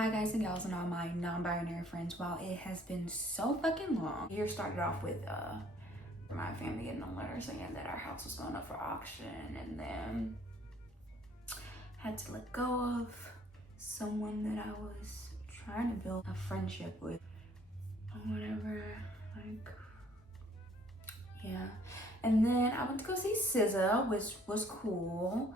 Hi guys and gals and all my non-binary friends. Wow, it has been so fucking long. The year started off with my family getting a letter saying that our house was going up for auction, and then had to let go of someone that I was trying to build a friendship with or whatever, like, yeah. And then I went to go see SZA, which was cool.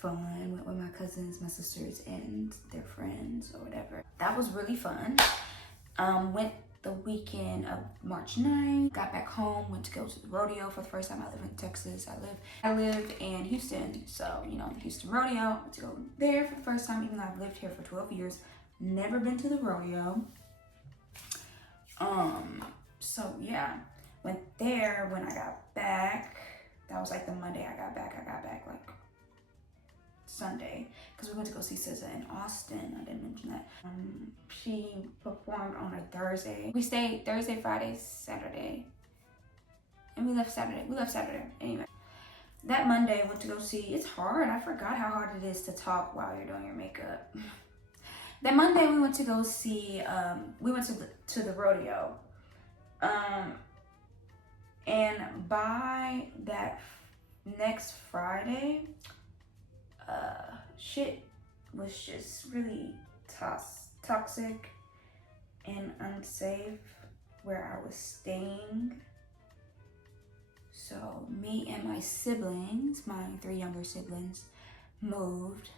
Fun. Went with my cousins, my sisters, and their friends or whatever. That was really fun. Went the weekend of March 9th. Got back home, went to go to the rodeo for the first time. I live in Texas. I lived in Houston, so you know, Houston rodeo. Went to go there for the first time, even though I've lived here for 12 years. Never been to the rodeo. So yeah, went there when I got back. That was like the Monday I got back. I got back like Sunday, because we went to go see SZA in Austin. I didn't mention that. She performed on a Thursday. We stayed Thursday, Friday, Saturday, and we left Saturday. Anyway, that Monday I went to go see. It's hard. I forgot how hard it is to talk while you're doing your makeup. That Monday we went to go see. We went to the rodeo. And by that next Friday, shit was just really toxic and unsafe where I was staying. So me and my siblings, my 3 younger siblings, moved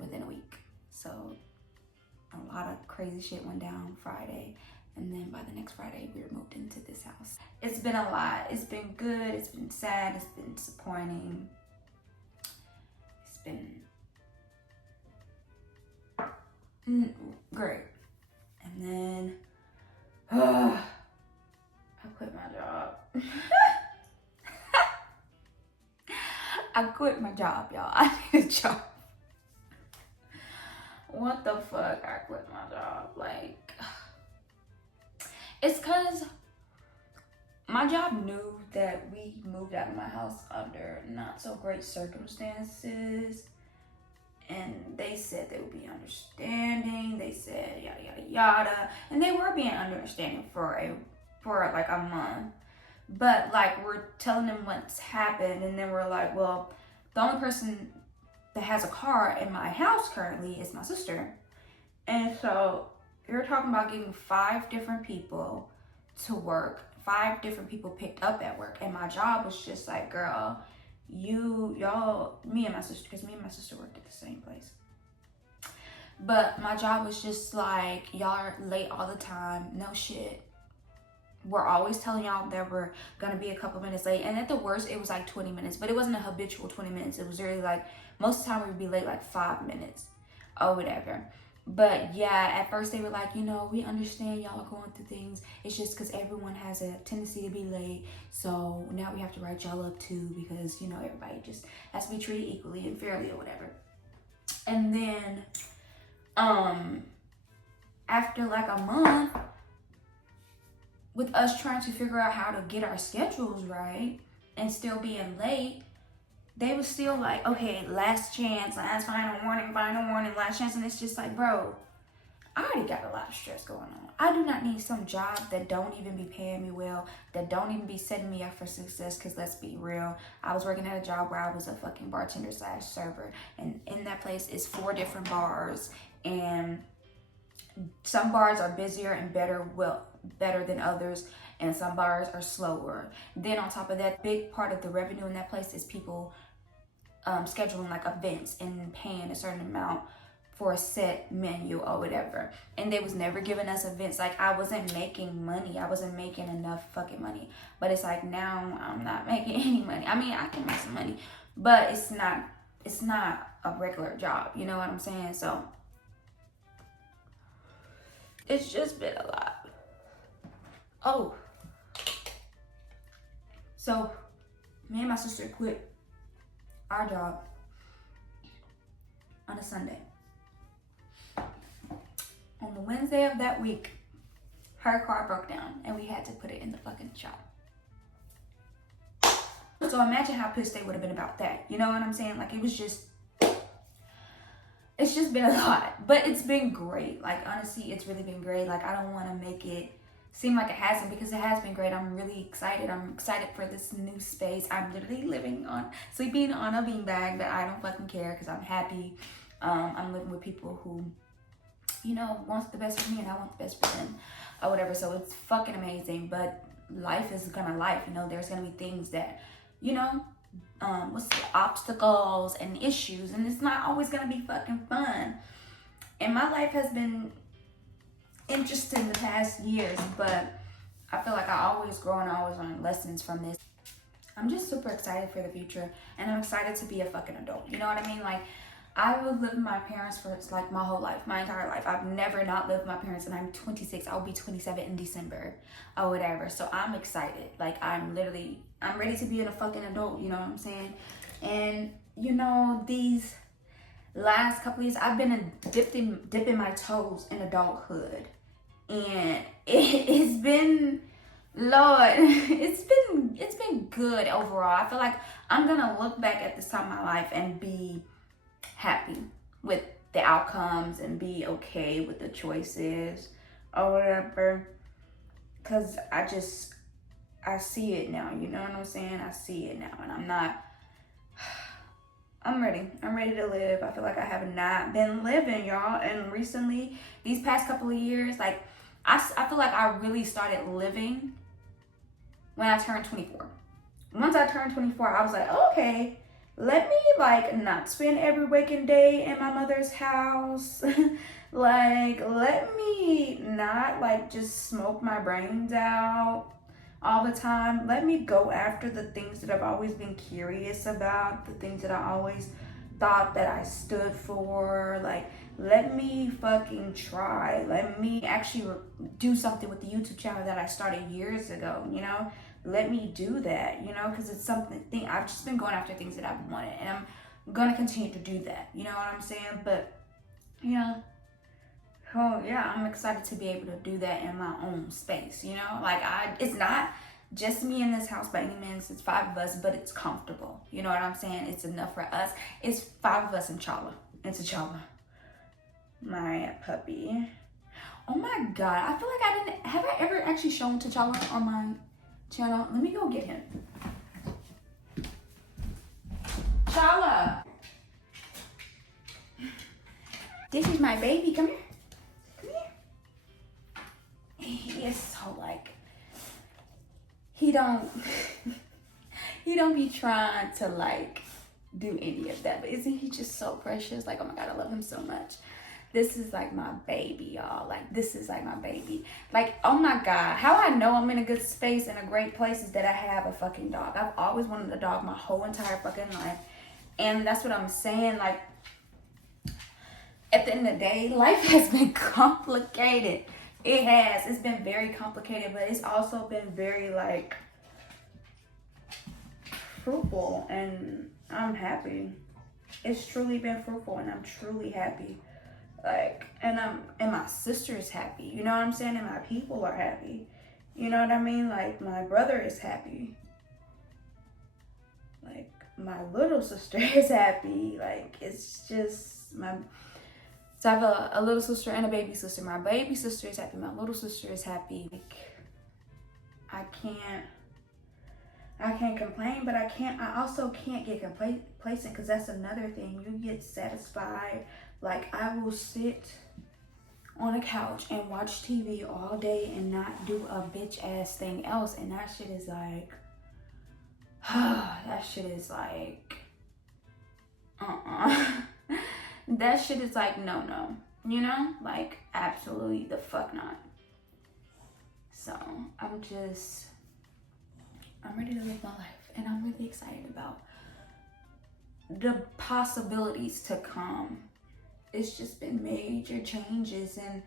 within a week. So a lot of crazy shit went down Friday, and then by the next Friday we were moved into this house. It's been a lot. It's been good, it's been sad, it's been disappointing. It's been great. And then I quit my job. I quit my job, y'all. I need a job. What the fuck? I quit my job. Like, it's cause my job knew that we moved out of my house under not so great circumstances, and they said they would be understanding. They said yada yada yada, and they were being understanding for like a month. But like, we're telling them what's happened, and then we're like, well, the only person that has a car in my house currently is my sister, and so you're talking about getting 5 different people to work, 5 different people picked up at work, and my job was just like, girl, me and my sister, because me and my sister worked at the same place, but my job was just like, y'all are late all the time. No shit, we're always telling y'all that we're gonna be a couple minutes late, and at the worst it was like 20 minutes, but it wasn't a habitual 20 minutes. It was really like, most of the time we would be late like 5 minutes or whatever. But yeah, at first they were like, you know, we understand y'all are going through things. It's just because everyone has a tendency to be late. So now we have to write y'all up too, because, you know, everybody just has to be treated equally and fairly or whatever. And then after like a month, with us trying to figure out how to get our schedules right and still being late, they was still like, okay, last chance, last final warning, last chance. And it's just like, bro, I already got a lot of stress going on. I do not need some job that don't even be paying me well, that don't even be setting me up for success. Because let's be real, I was working at a job where I was a fucking bartender / server, and in that place is 4 different bars, and some bars are busier and better than others, and some bars are slower. Then on top of that, big part of the revenue in that place is people scheduling like events and paying a certain amount for a set menu or whatever. And they was never giving us events. Like, I wasn't making money. I wasn't making enough fucking money. But it's like, now I'm not making any money. I mean, I can make some money, but it's not a regular job. You know what I'm saying? So it's just been a lot. Oh, so me and my sister quit our job on a Sunday. On the Wednesday of that week, her car broke down and we had to put it in the fucking shop. So imagine how pissed they would have been about that. You know what I'm saying? Like, it was just it's just been a lot, but it's been great. Like, honestly, it's really been great. Like, I don't want to make it seem like it hasn't, because it has been great. I'm really excited. I'm excited for this new space. I'm literally sleeping on a beanbag, but I don't fucking care because I'm happy. I'm living with people who, you know, wants the best for me and I want the best for them or whatever. So it's fucking amazing. But life is gonna life, you know. There's gonna be things that, you know, obstacles and issues, and it's not always gonna be fucking fun. And my life has been interesting the past years, but I feel like I always grow and I always learn lessons from this. I'm just super excited for the future, and I'm excited to be a fucking adult. You know what I mean? Like, I would live with my parents for like my whole life, my entire life. I've never not lived with my parents, and I'm 26. I'll be 27 in December or whatever. So I'm excited. Like, I'm ready to be a fucking adult. You know what I'm saying? And you know, these last couple of years, I've been dipping my toes in adulthood, and it's been, Lord, it's been good overall. I feel like I'm gonna look back at this time of my life and be happy with the outcomes and be okay with the choices or whatever, because I see it now. You know what I'm saying? I see it now, and I'm ready to live. I feel like I have not been living, y'all, and recently, these past couple of years, like, I feel like I really started living when I turned 24. Once I turned 24, I was like, okay, let me, like, not spend every waking day in my mother's house. Like, let me not, like, just smoke my brains out all the time. Let me go after the things that I've always been curious about, the things that I always thought that I stood for. Like, let me fucking try. Let me actually do something with the YouTube channel that I started years ago, you know? Let me do that, you know, because it's something I've just been going after things that I've wanted, and I'm gonna continue to do that, you know what I'm saying? But, you know, oh yeah, I'm excited to be able to do that in my own space, you know? Like, it's not just me in this house by any means. It's 5 of us, but it's comfortable, you know what I'm saying? It's enough for us. It's 5 of us in Chala. It's a Chala, my puppy. Oh my god, I feel like have I ever actually shown T'Challa on my channel? Let me go get him. Chala, this is my baby. Come here. Come here. He is so, like, he don't be trying to, like, do any of that, but isn't he just so precious? Like, oh my god, I love him so much. This is like my baby, y'all. Like, this is like my baby. Like, oh my god, how I know I'm in a good space and a great place is that I have a fucking dog. I've always wanted a dog my whole entire fucking life, and that's what I'm saying. Like, at the end of the day, life has been complicated. It has. It's been very complicated, but it's also been very, like, fruitful, and I'm happy. It's truly been fruitful, and I'm truly happy. Like, and my sister is happy, you know what I'm saying? And my people are happy, you know what I mean? Like, my brother is happy. Like, my little sister is happy. Like, it's just so I have a little sister and a baby sister. My baby sister is happy. My little sister is happy. Like, I can't complain, but I also can't get complacent, because that's another thing. You get satisfied. Like, I will sit on a couch and watch TV all day and not do a bitch ass thing else, and that shit is like, that shit is like, that shit is like, no, you know? Like, absolutely the fuck not. So, I'm ready to live my life, and I'm really excited about the possibilities to come. It's just been major changes, and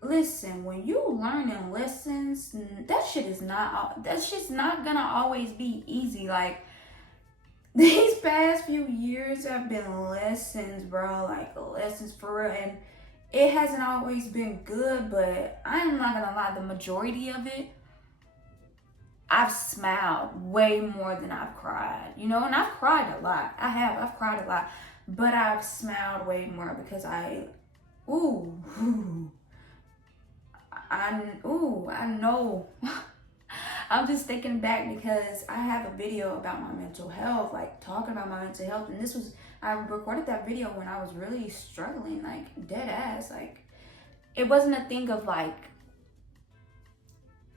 listen, when you learning lessons, that's just not gonna always be easy. Like, these past few years have been lessons, bro, like lessons for real, and it hasn't always been good, but I'm not gonna lie, the majority of it, I've smiled way more than I've cried, you know, and I've cried a lot. I've cried a lot. But I've smiled way more because I know. I'm just thinking back because I have a video about my mental health, like talking about my mental health, and I recorded that video when I was really struggling, like dead ass. Like it wasn't a thing of I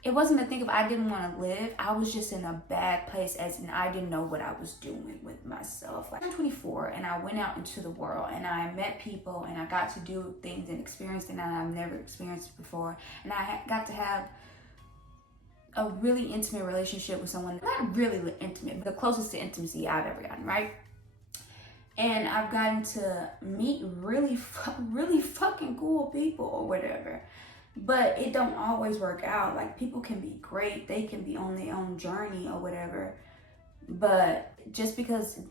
didn't want to live. I was just in a bad place, as in I didn't know what I was doing with myself. Like I'm 24 and I went out into the world and I met people and I got to do things and experience things that I've never experienced before. And I got to have a really intimate relationship with someone. Not really intimate, but the closest to intimacy I've ever gotten, right? And I've gotten to meet really fucking cool people or whatever. But it don't always work out. Like people can be great, they can be on their own journey or whatever. But just because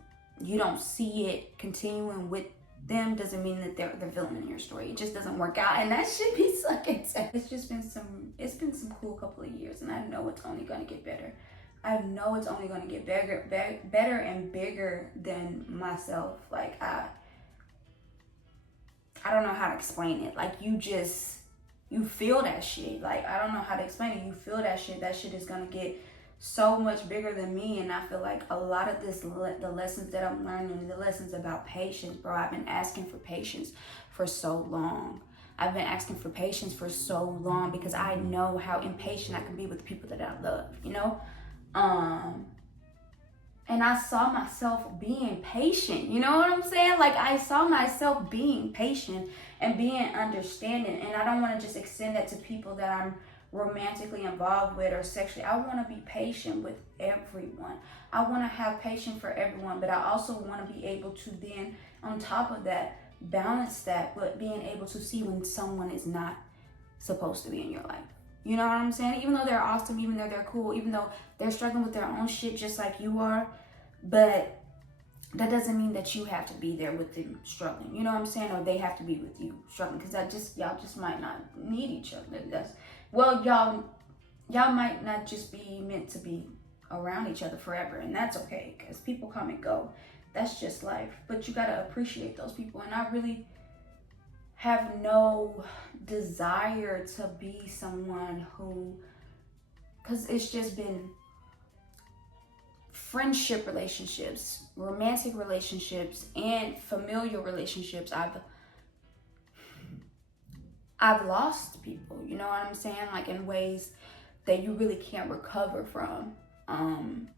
you don't see it continuing with them doesn't mean that they're the villain in your story. It just doesn't work out, and that should be sucking. It's been some cool couple of years, and I know it's only gonna get better. I know it's only gonna get better and bigger than myself. Like I don't know how to explain it. Like you feel that shit. Like I don't know how to explain it. You feel that shit. That shit is gonna get so much bigger than me. And I feel like a lot of the lessons that I'm learning, the lessons about patience, bro. I've been asking for patience for so long. Because I know how impatient I can be with the people that I love, you know? And I saw myself being patient, you know what I'm saying? Like I saw myself being patient and being understanding, and I don't want to just extend that to people that I'm romantically involved with or sexually. I want to be patient with everyone. I want to have patience for everyone, but I also want to be able to then, on top of that, balance that, but being able to see when someone is not supposed to be in your life. You know what I'm saying? Even though they're awesome, even though they're cool, even though they're struggling with their own shit just like you are, but that doesn't mean that you have to be there with them struggling. You know what I'm saying? Or they have to be with you struggling, because y'all just might not need each other. Y'all might not just be meant to be around each other forever, and that's okay, because people come and go. That's just life. But you gotta appreciate those people, and I really have no desire to be someone who, because it's just been friendship relationships, romantic relationships, and familial relationships. I've lost people, you know what I'm saying? Like in ways that you really can't recover from. And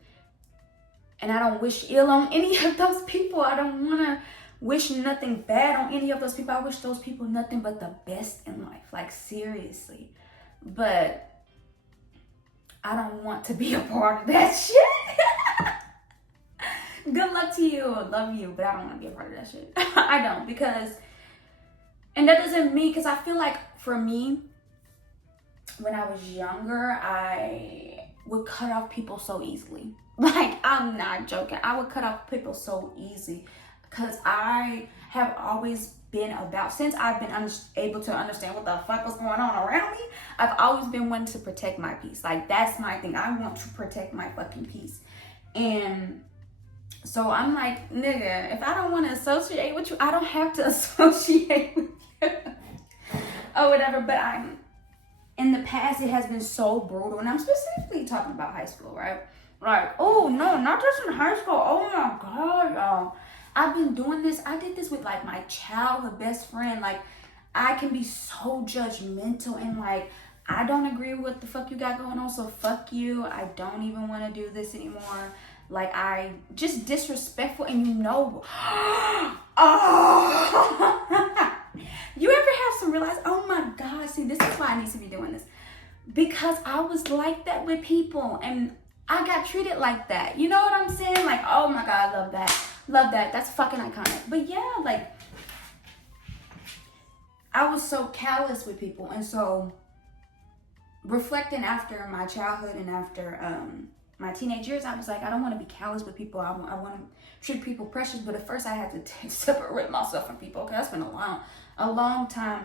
I don't wish ill on any of those people. I don't want to wish nothing bad on any of those people. I wish those people nothing but the best in life, like seriously. But I don't want to be a part of that shit. Good luck to you. Love you, but I don't want to be a part of that shit. I don't, because, and that doesn't mean, because I feel like for me, when I was younger, I would cut off people so easily. Like, I'm not joking. I would cut off people so easy, because I have always been about, since I've been able to understand what the fuck was going on around me, I've always been wanting to protect my peace. Like, that's my thing. I want to protect my fucking peace. And so I'm like, nigga, if I don't want to associate with you, I don't have to associate with you or whatever. But in the past, it has been so brutal, and I'm specifically talking about high school, right? Like, oh no, not just in high school. Oh my God, y'all. I've been doing this. I did this with like my childhood best friend. Like, I can be so judgmental and like, I don't agree with what the fuck you got going on, so fuck you. I don't even want to do this anymore. Like, I just disrespectful, and you know, oh, you ever have some realize, oh my God, see, this is why I need to be doing this, because I was like that with people, and I got treated like that. You know what I'm saying? Like, oh my God, love that. That's fucking iconic. But yeah, like, I was so callous with people, and so reflecting after my childhood and after my teenage years, I was like, I don't want to be callous with people. I want to treat people precious. But at first I had to separate myself from people, because I spent a long time.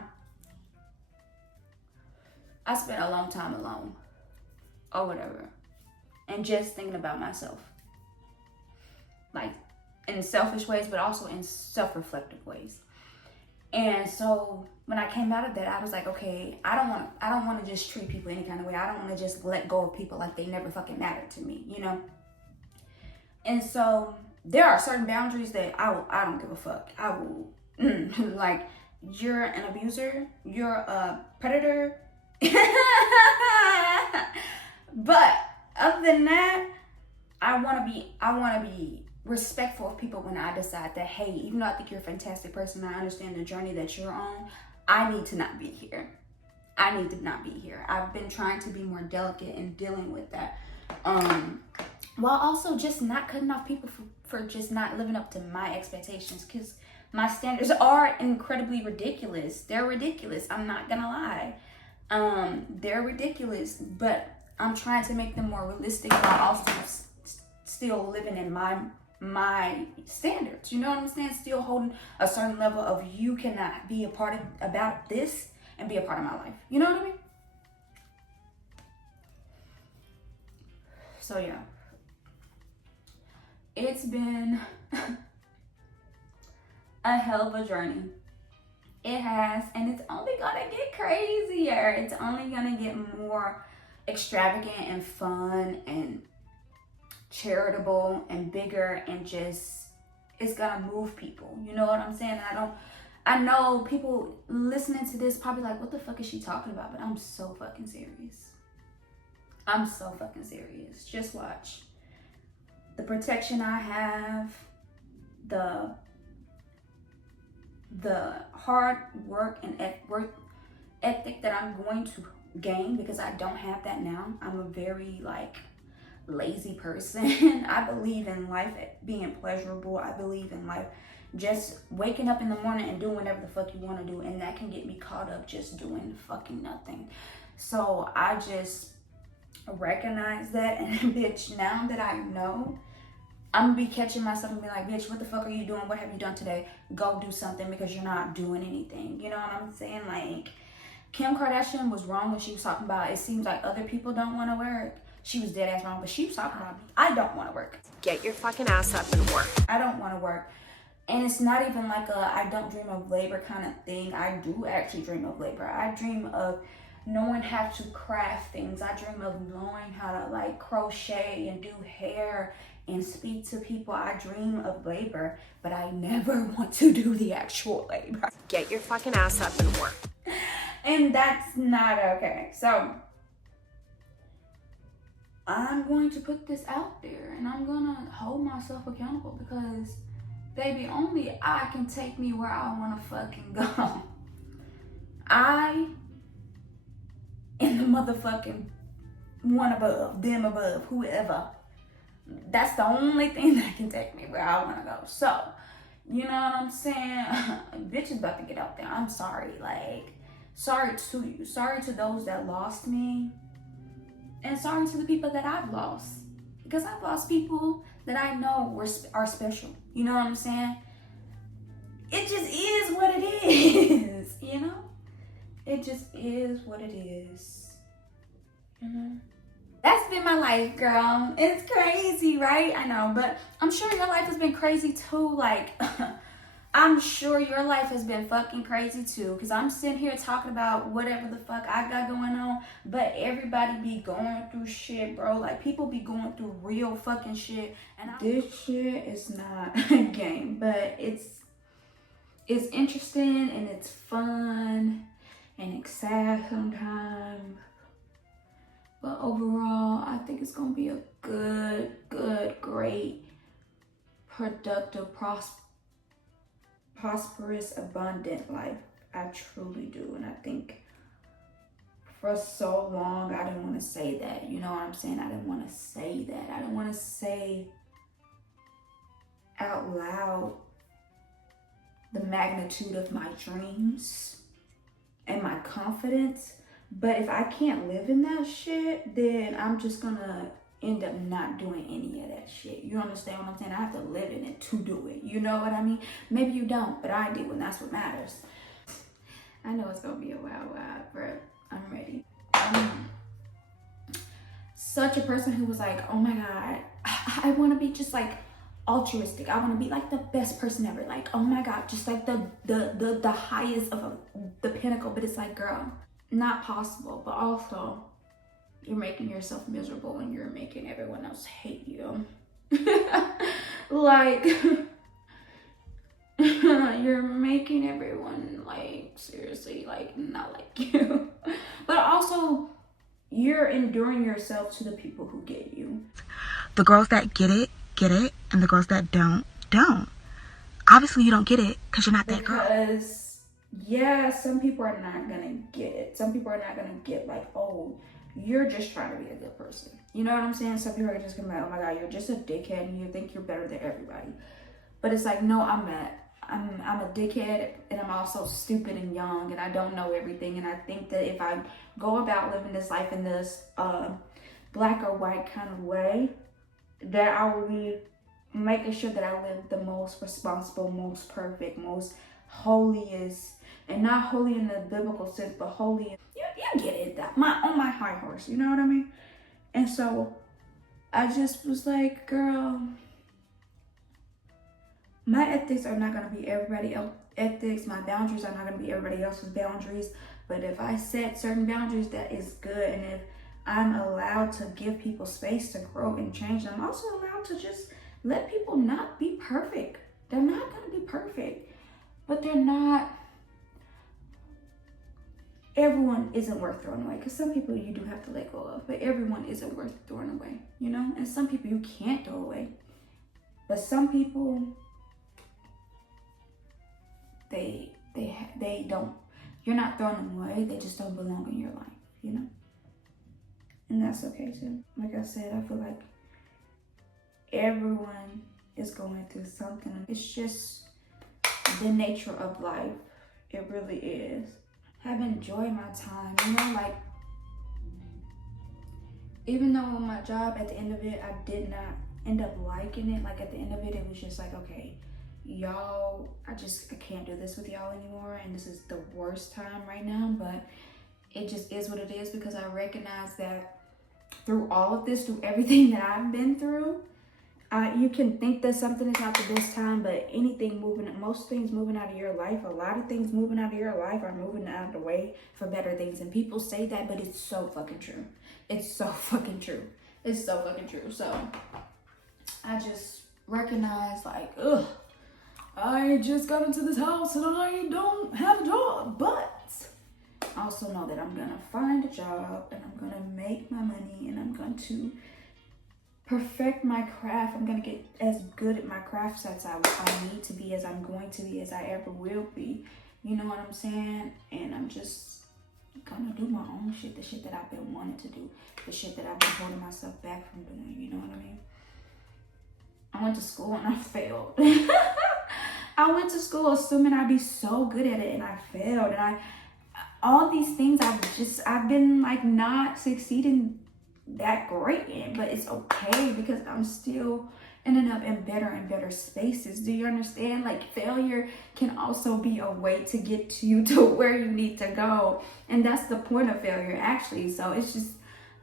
I spent a long time alone or whatever, and just thinking about myself. Like, in selfish ways, but also in self-reflective ways. And so when I came out of that, I was like, okay, I don't want to just treat people any kind of way. I don't want to just let go of people like they never fucking mattered to me, you know? And so there are certain boundaries that I don't give a fuck. I will, like, you're an abuser, you're a predator. But other than that, I want to be respectful of people when I decide that, hey, even though I think you're a fantastic person, I understand the journey that you're on, I need to not be here. I need to not be here. I've been trying to be more delicate in dealing with that. While also just not cutting off people for just not living up to my expectations, because my standards are incredibly ridiculous. They're ridiculous. I'm not gonna lie. They're ridiculous, but I'm trying to make them more realistic while also still living in my standards. You know what I'm saying? Still holding a certain level of, you cannot be a part of about this and be a part of my life. You know what I mean? So yeah, it's been a hell of a journey. It has, and it's only gonna get crazier. It's only gonna get more extravagant and fun and charitable and bigger, and just, it's gonna move people. You know what I'm saying? I know people listening to this probably like, what the fuck is she talking about? But I'm so fucking serious. I'm so fucking serious. Just watch. The protection I have, the hard work and work ethic that I'm going to gain, because I don't have that now. I'm a very like lazy person. I believe in life being pleasurable. I believe in life just waking up in the morning and doing whatever the fuck you want to do, and that can get me caught up just doing fucking nothing. So I just recognize that, and bitch, now that I know, I'm gonna be catching myself and be like, bitch, what the fuck are you doing? What have you done today? Go do something, because you're not doing anything. You know what I'm saying? Like, Kim Kardashian was wrong when she was talking about, it seems like other people don't want to work. She was dead ass wrong, but she was talking about, I don't want to work. Get your fucking ass up and work. I don't want to work. And it's not even like a I don't dream of labor kind of thing. I do actually dream of labor. I dream of knowing how to craft things. I dream of knowing how to like crochet and do hair and speak to people. I dream of labor, but I never want to do the actual labor. Get your fucking ass up and work. And that's not okay. So I'm going to put this out there, and I'm gonna hold myself accountable, because baby, only I can take me where I want to fucking go. I am the motherfucking one above, them above, whoever. That's the only thing that can take me where I want to go. So, you know what I'm saying? Bitch is about to get out there. I'm sorry. Like, sorry to you. Sorry to those that lost me. And sorry to the people that I've lost. Because I've lost people that I know are special. You know what I'm saying? It just is what it is, you know? It just is what it is. Mm-hmm. That's been my life, girl. It's crazy, right? I know, but I'm sure your life has been crazy too. Like, I'm sure your life has been fucking crazy too, because I'm sitting here talking about whatever the fuck I got going on, but everybody be going through shit, bro. Like, people be going through real fucking shit, and this shit is not a game, but it's interesting and it's fun and it's sad sometimes. But overall, I think it's gonna be a good, great, productive, prosperous, abundant life. I truly do. And I think for so long, I didn't want to say that. You know what I'm saying? I didn't want to say that. I didn't want to say out loud the magnitude of my dreams and my confidence. But if I can't live in that shit, then I'm just gonna end up not doing any of that shit. You understand what I'm saying? I have to live in it to do it. You know what I mean? Maybe you don't, but I do, and that's what matters. I know it's gonna be a wild ride, but I'm ready. I'm such a person who was like, oh my God, I wanna be just like altruistic. I want to be like the best person ever. Like, oh my God, just like the highest of the pinnacle. But it's like, girl, not possible. But also, you're making yourself miserable and you're making everyone else hate you. Like, you're making everyone, like, seriously, like, not like you. But also, you're enduring yourself to the people who get you. The girls that get it, and the girls that don't. Obviously, you don't get it because you're not that girl. Because, yeah, some people are not gonna get it. Some people are not gonna get, like, oh, you're just trying to be a good person. You know what I'm saying? Some people are just gonna be like, oh my God, you're just a dickhead and you think you're better than everybody. But it's like, no, I'm a dickhead, and I'm also stupid and young, and I don't know everything. And I think that if I go about living this life in this black or white kind of way, that I will be making sure that I live the most responsible, most perfect, most holiest, and not holy in the biblical sense, but holy. You get it, that on my high horse. You know what I mean? And so I just was like, girl, my ethics are not going to be everybody else's ethics. My boundaries are not going to be everybody else's boundaries. But if I set certain boundaries, that is good. And if I'm allowed to give people space to grow and change, I'm also allowed to just let people not be perfect. They're not going to be perfect. But they're not... Everyone isn't worth throwing away. Because some people you do have to let go of. But everyone isn't worth throwing away. You know? And some people you can't throw away. But some people... They don't, you're not throwing them away, they just don't belong in your life, you know? And that's okay too. Like I said, I feel like everyone is going through something. It's just the nature of life. It really is. I've enjoyed my time, you know, like, even though my job, at the end of it, I did not end up liking it. Like, at the end of it, it was just like, okay, y'all, I can't do this with y'all anymore, and this is the worst time right now. But it just is what it is, because I recognize that through all of this, through everything that I've been through, you can think that something is not the best time, but most things moving out of your life, a lot of things moving out of your life are moving out of the way for better things. And people say that, but it's so fucking true. It's so fucking true. It's so fucking true. So I just recognize, like, ugh, I just got into this house and I don't have a job, but I also know that I'm gonna find a job and I'm gonna make my money and I'm going to perfect my craft. I'm gonna get as good at my craft as I need to be, as I'm going to be, as I ever will be. You know what I'm saying? And I'm just gonna do my own shit, the shit that I've been wanting to do, the shit that I've been holding myself back from doing. You know what I mean? I went to school and I failed. I went to school assuming I'd be so good at it, and I failed. And all these things I've been like not succeeding that great in, but it's okay because I'm still ending up in better and better spaces. Do you understand? Like, failure can also be a way to get you to where you need to go. And that's the point of failure, actually. So it's just,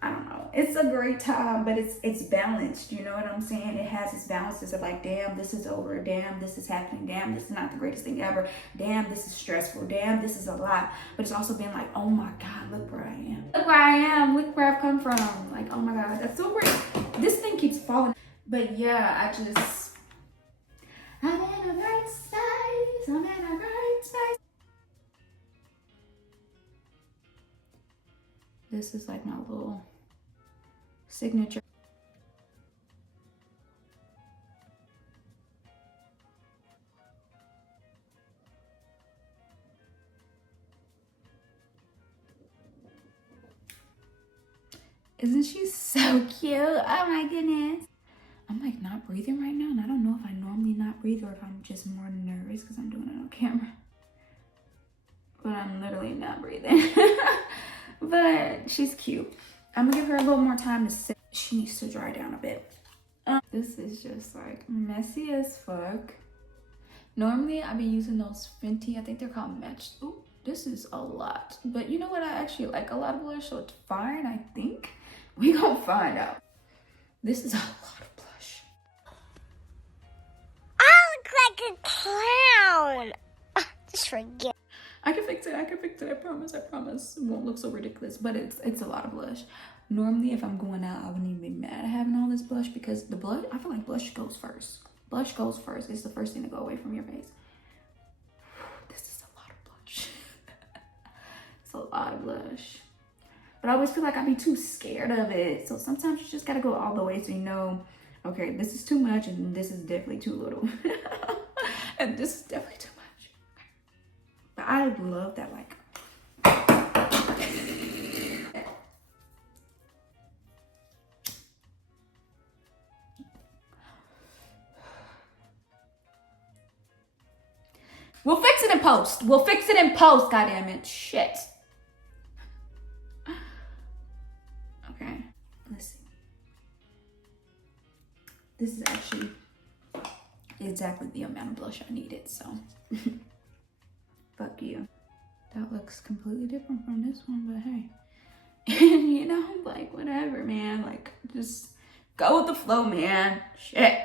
I don't know. It's a great time, but it's balanced. You know what I'm saying? It has its balances of like, damn, this is over. Damn, this is happening. Damn, this is not the greatest thing ever. Damn, this is stressful. Damn, this is a lot. But it's also been like, oh my God, look where I am. Look where I am. Look where I've come from. Like, oh my God, that's so great. This thing keeps falling. But yeah, I'm in a right space. I'm in a right space. This is like my little signature. Isn't she so cute? Oh my goodness. I'm like not breathing right now, and I don't know if I normally not breathe or if I'm just more nervous because I'm doing it on camera. But I'm literally not breathing. But she's cute. I'm gonna give her a little more time to sit. She needs to dry down a bit. This is just like messy as fuck. Normally I'd be using those Fenty, I think they're called Match. Ooh, this is a lot. But you know what? I actually like a lot of blush, so it's fine, I think. We gonna find out. This is a lot of blush. clown. Just forget. I can fix it. I promise. It won't look so ridiculous, but it's a lot of blush. Normally, if I'm going out, I wouldn't even be mad at having all this blush because the blush, I feel like blush goes first. Blush goes first. It's the first thing to go away from your face. This is a lot of blush. It's a lot of blush. But I always feel like I'd be too scared of it. So sometimes you just gotta go all the way so you know, okay, this is too much and this is definitely too little. And this is definitely too much. But I love that, like, we'll fix it in post. We'll fix it in post, goddammit. Shit. Okay, let's see. This is actually exactly the amount of blush I needed, so. Fuck you. That looks completely different from this one, but hey. You know, like, whatever, man. Like, just go with the flow, man. Shit.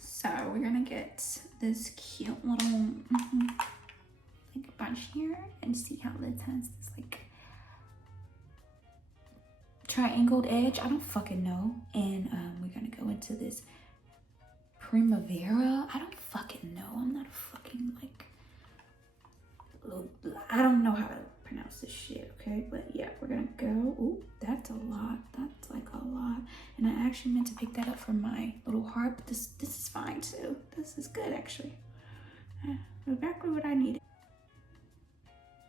So, we're gonna get this cute little, like, bunch here and see how this has this, like, triangled edge. I don't fucking know. And we're gonna go into this Primavera. I don't fucking know. I'm not a fucking, like, I don't know how to pronounce this shit, okay? But yeah, we're gonna go. Ooh, that's a lot. That's like a lot. And I actually meant to pick that up for my little heart, but this is fine too. This is good, actually. Exactly what I needed.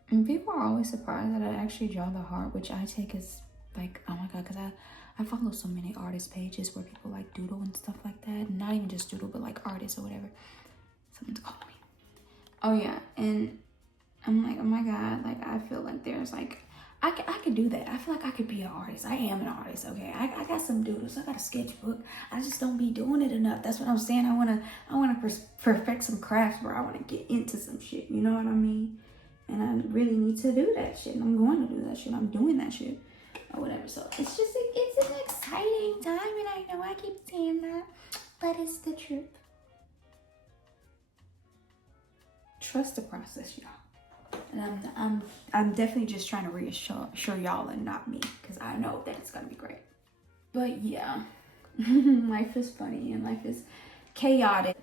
And people are always surprised that I actually draw the heart, which I take as like, oh my god, because I follow so many artist pages where people like doodle and stuff like that. Not even just doodle, but like artists or whatever. Someone's calling me. Oh yeah, and I'm like, oh my god, like I feel like there's like, I could do that. I feel like I could be an artist. I am an artist, okay? I got some doodles. I got a sketchbook. I just don't be doing it enough. That's what I'm saying. I wanna perfect some crafts where I wanna get into some shit. You know what I mean? And I really need to do that shit. And I'm going to do that shit. I'm doing that shit. Or whatever. So it's just, it's an exciting time. And I know I keep saying that, but it's the truth. Trust the process, y'all. And I'm definitely just trying to reassure y'all and not me, because I know that it's gonna be great. But yeah, life is funny and life is chaotic.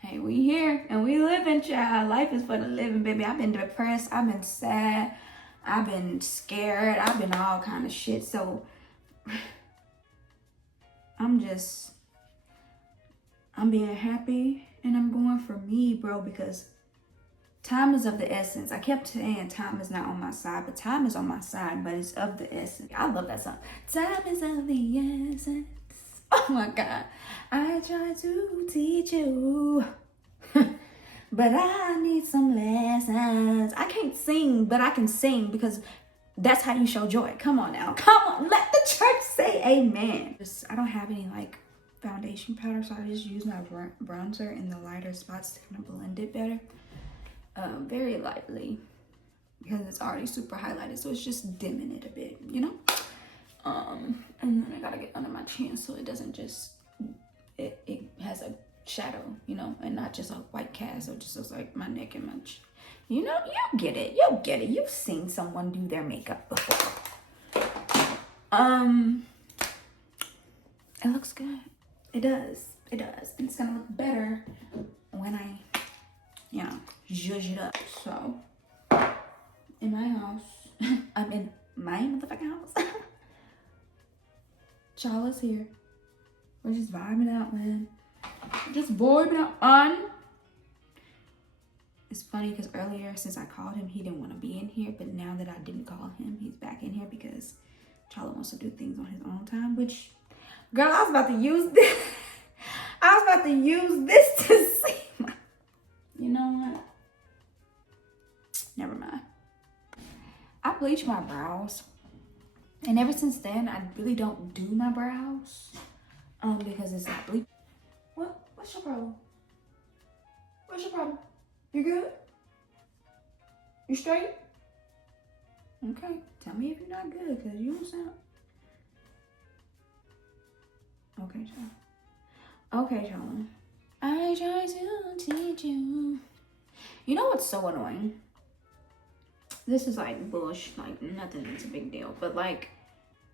Hey, we here and we living, child. Life is for the living, baby. I've been depressed. I've been sad. I've been scared. I've been all kind of shit. So I'm being happy and I'm going for me, bro, because time is of the essence. I kept saying time is not on my side, but time is on my side, but it's of the essence. I love that song. Time is of the essence. Oh my God. I try to teach you, but I need some lessons. I can't sing, but I can sing because that's how you show joy. Come on now. Come on. Let the church say amen. I don't have any like foundation powder, so I just use my bronzer in the lighter spots to kind of blend it better. Very lightly because it's already super highlighted, so it's just dimming it a bit, you know. And then I gotta get under my chin so it doesn't just it has a shadow, you know, and not just a white cast, so it just looks like my neck and my chin. You know, you get it. You've seen someone do their makeup before. It looks good. It does. And it's gonna look better when I, you know, zhuzh it up. So, in my house, I'm in my motherfucking house. Chala's here. We're just vibing out, man. Just vibing out on. It's funny because earlier, since I called him, he didn't want to be in here. But now that I didn't call him, he's back in here because Chala wants to do things on his own time. Which, girl, I was about to use this. I was about to use this to see my... You know what? Never mind. I bleach my brows. And ever since then, I really don't do my brows. Because it's not bleach. What's your problem? What's your problem? You good? You straight? Okay. Tell me if you're not good, because you don't sound... Okay, Chala. Okay, Chala. I try to teach you. You know what's so annoying? This is like bush, like nothing, it's a big deal. But like,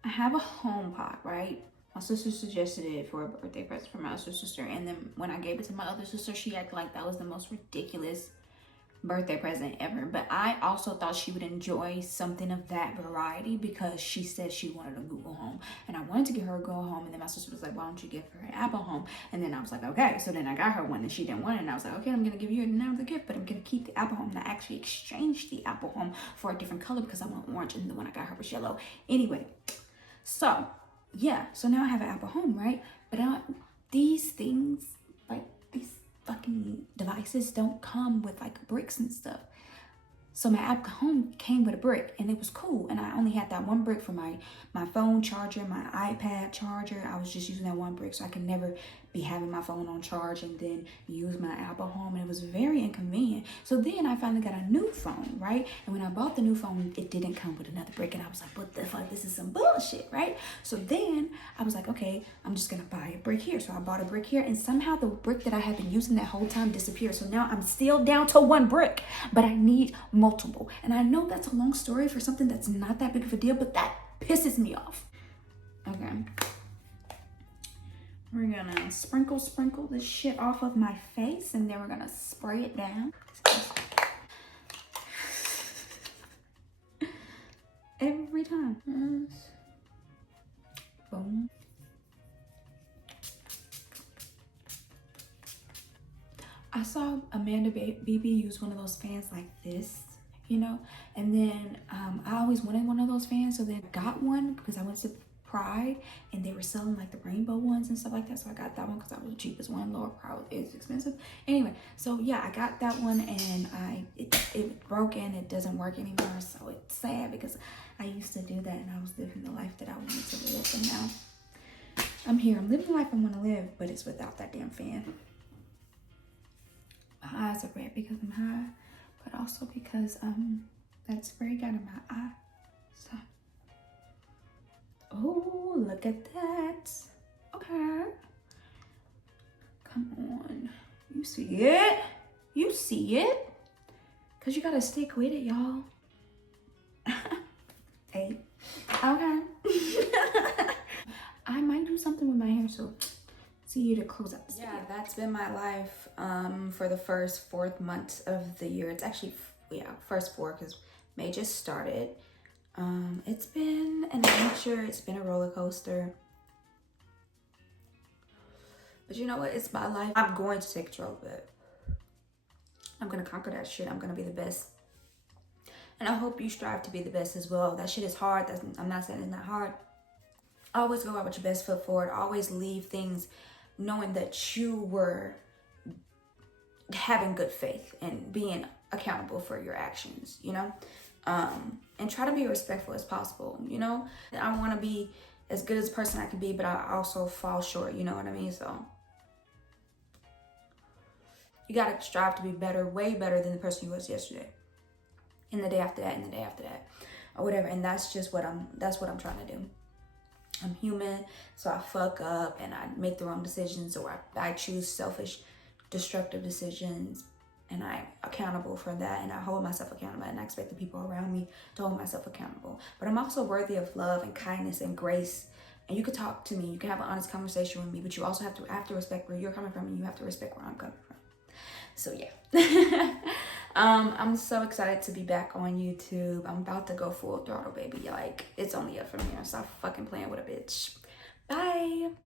I have a home pot, right? My sister suggested it for a birthday present for my other sister. And then when I gave it to my other sister, she acted like that was the most ridiculous birthday present ever. But I also thought she would enjoy something of that variety because she said she wanted a Google Home, and I wanted to get her a Google Home. And then my sister was like, why don't you give her an Apple Home? And then I was like, okay. So then I got her one and she didn't want it, and I was like, okay, I'm gonna give you another gift, but I'm gonna keep the Apple Home. And I actually exchanged the Apple Home for a different color because I want orange, and the one I got her was yellow. Anyway, so yeah, so now I have an Apple Home, right? But these things, like these fucking devices, don't come with like bricks and stuff. So my Apple Home came with a brick, and it was cool. And I only had that one brick for my phone charger, my iPad charger. I was just using that one brick, so I could never be having my phone on charge and then use my Apple Home. And it was very inconvenient. So then I finally got a new phone, right? And when I bought the new phone, it didn't come with another brick. And I was like, what the fuck? This is some bullshit, right? So then I was like, okay, I'm just gonna buy a brick here. So I bought a brick here, and somehow the brick that I had been using that whole time disappeared. So now I'm still down to one brick, but I need multiple. And I know that's a long story for something that's not that big of a deal, but that pisses me off. Okay. We're gonna sprinkle this shit off of my face, and then we're gonna spray it down. Every time. Boom. I saw Amanda Beebe use one of those fans like this, you know, and then I always wanted one of those fans, so then I got one because I went to Pride and they were selling like the rainbow ones and stuff like that, so I got that one because that was the cheapest one. Lower Pride is expensive anyway. So yeah, I got that one, and it broke and it doesn't work anymore, so it's sad because I used to do that and I was living the life that I wanted to live, and now I'm here, I'm living the life I want to live, but it's without that damn fan. My eyes are red because I'm high, but also because that spray got in my eye. So, oh, look at that. Okay, come on, you see it? You see it? Cause you gotta stick with it, y'all. Hey, okay. I might do something with my hair, so see you to close out this video. Yeah, that's been my life for the first 4 months of the year. It's actually, yeah, first 4 because May just started. It's been an adventure. It's been a roller coaster. But you know what? It's my life. I'm going to take control of it. I'm going to conquer that shit. I'm going to be the best. And I hope you strive to be the best as well. That shit is hard. I'm not saying it's not hard. Always go out with your best foot forward. Always leave things knowing that you were having good faith and being accountable for your actions, you know? And try to be respectful as possible, you know? I want to be as good as a person I can be, but I also fall short, you know what I mean? So you got to strive to be better, way better than the person you was yesterday, and the day after that, and the day after that, or whatever. And that's just what I'm trying to do. I'm human, so I fuck up and I make the wrong decisions, or I choose selfish, destructive decisions, and I'm accountable for that, and I hold myself accountable, and I expect the people around me to hold myself accountable. But I'm also worthy of love and kindness and grace, and you could talk to me, you can have an honest conversation with me, but you also have to respect where you're coming from, and you have to respect where I'm coming from. So yeah. I'm so excited to be back on YouTube. I'm about to go full throttle, baby. Like, it's only up from here. Stop fucking playing with a bitch. Bye.